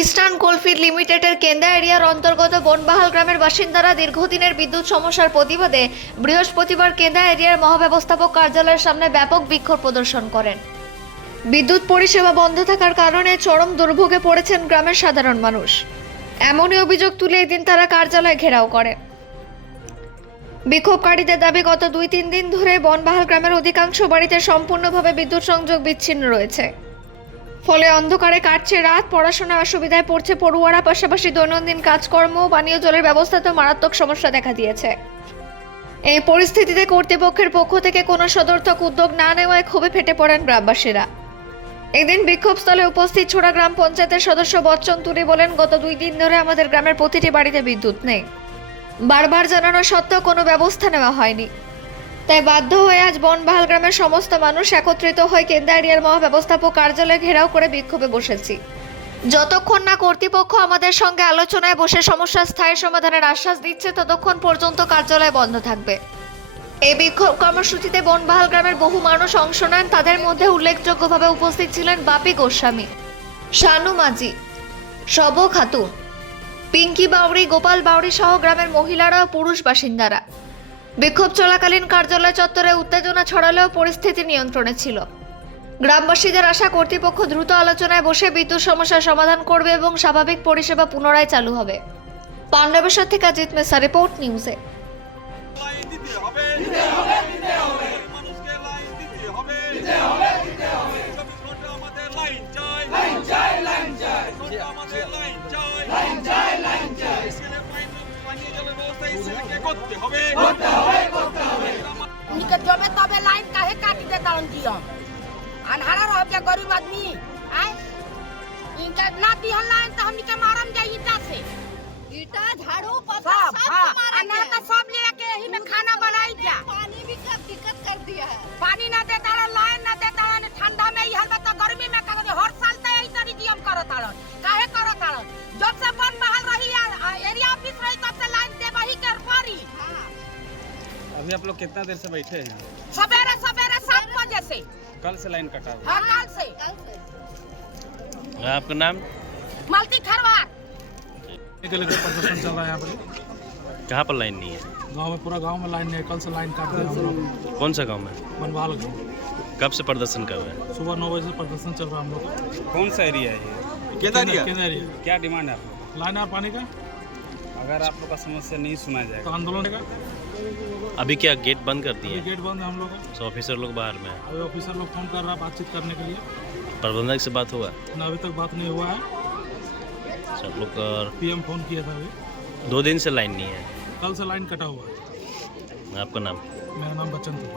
Eastern coalfield লিমিটেডের কেন্দা এরিয়ার অন্তর্গত বনবাহাল গ্রামের বাসিন্দারা দীর্ঘদিনের বিদ্যুৎ সমস্যার প্রতিবাদে বৃহস্পতিবার কেন্দা এরিয়ার মহাব্যবস্থাপক কার্যালয়ের সামনে ব্যাপক বিক্ষোভ প্রদর্শন করেন। বিদ্যুৎ পরিষেবা বন্ধ থাকার কারণে চরম দুর্ভোগে পড়েছেন গ্রামের সাধারণ মানুষ। এমনই অভিযোগ তুলে এদিন তারা কার্যালয় ঘেরাও করে। বিক্ষোভকারীদের দাবি, গত 2-3 দিন ধরে বনবাহাল গ্রামের অধিকাংশ বাড়িতে সম্পূর্ণভাবে বিদ্যুৎ সংযোগ বিচ্ছিন্ন রয়েছে। ফলে অন্ধকারে কাটছে রাত, পড়াশোনায় অসুবিধায় পড়ছে পড়ুয়ারা, পাশাপাশি দৈনন্দিন কাজকর্ম, পানীয় জলের ব্যবস্থাতেও মারাত্মক সমস্যা দেখা দিয়েছে। এই পরিস্থিতিতে কর্তৃপক্ষের পক্ষ থেকে কোনো সদর্থক উদ্যোগ না নেওয়ায় ক্ষোভে ফেটে পড়েন গ্রামবাসীরা। এদিন বিক্ষোভস্থলে উপস্থিত ছোড়া গ্রাম পঞ্চায়েতের সদস্য বচ্চন তুলি বলেন, গত 2 দিন ধরে আমাদের গ্রামের প্রতিটি বাড়িতে বিদ্যুৎ নেই। বারবার জানানো সত্ত্বেও কোনো ব্যবস্থা নেওয়া হয়নি। তাই বাধ্য হয়ে আজ বনবাহাল গ্রামের সমস্ত মানুষ একত্রিত হয়ে কেন্দা এরিয়ার মহাব্যবস্থাপক কার্যালয়ে ঘেরাও করে বিক্ষোভে বসেছি। যতক্ষণ না কর্তৃপক্ষ আমাদের সঙ্গে আলোচনায় বসে সমস্যার স্থায়ী সমাধানের আশ্বাস দিচ্ছে, ততক্ষণ পর্যন্ত কার্যালয় বন্ধ থাকবে। এই বিক্ষোভ কর্মসূচিতে বনবাহাল গ্রামের বহু মানুষ অংশ নেন। তাদের মধ্যে উল্লেখযোগ্যভাবে উপস্থিত ছিলেন বাপি গোস্বামী, শানু মাঝি, শব খাতুন, পিঙ্কি বাউরি, গোপাল বাউরি সহ গ্রামের মহিলারা ও পুরুষ বাসিন্দারা। বিক্ষোভ চলাকালীন কার্যালয় চত্বরে উত্তেজনা ছড়ালেও পরিস্থিতি নিয়ন্ত্রণে ছিল। গ্রামবাসীদের আশা, কর্তৃপক্ষ দ্রুত আলোচনায় বসে বিদ্যুৎ সমস্যার সমাধান করবে এবং স্বাভাবিক পরিষেবা পুনরায় চালু হবে। পান্ডবেশ্বর থেকে অজিত মেসা, রিপোর্ট নিউজে। जबे तबे लाइन काहे काटी दे तारन दियो अनहारा रह गया गरीब आदमी आय इनका ना दिहन लाइन तो हमनी के मारम जाई ईटा से ईटा झाड़ू पत्थर सब मारा ना तो सब लेके यही में खाना बनाई जा। पानी भी का दिक्कत कर दिया है, पानी ना दे तारन, लाइन ना दे तारन, ठंडा में ई हाल बता, गर्मी में का हर साल तो यही तरी नियम करो तारन, काहे करो तारन? जब से बनबहाल रही एरिया ऑफिस रही तब से लाइन दे वही कर पारी। अभी आप लोग कितना देर से बैठे हैं? सवेरे 7 बजे से। कल से लाइन कटा हुआ? हाँ, कल से। आपका नाम? मल्टी खरवार। के लिए प्रदर्शन चल रहा है यहाँ पर। कहाँ पर लाइन नहीं है? गांव में, पूरा गांव में लाइन नहीं है। कल से लाइन काट रहे हैं हम लोग। कौन सा गांव में? बनवाल गाँव। कब से प्रदर्शन कर रहे हैं? सुबह 9 बजे से प्रदर्शन चल रहा है हम लोग का। कौन सा एरिया है ये? केंद्र एरिया। क्या डिमांड है आप लोग? लाइन और पानी का अगर आप लोग का समस्या नहीं सुना तो जाएगा आंदोलन का। अभी क्या गेट बंद कर दिए? अभी गेट बंद है हम लोग का। तो ऑफिसर लोग बाहर में हैं। अभी ऑफिसर लोग फोन कर रहा है बातचीत करने के लिए। प्रबंधक से बात हुआ? ना अभी तक बात नहीं हुआ है। सब लोग पीएम फोन किया था अभी। 2 दिन से लाइन नहीं है। कल से लाइन कटा हुआ है। आपका नाम? मेरा नाम बच्चन था।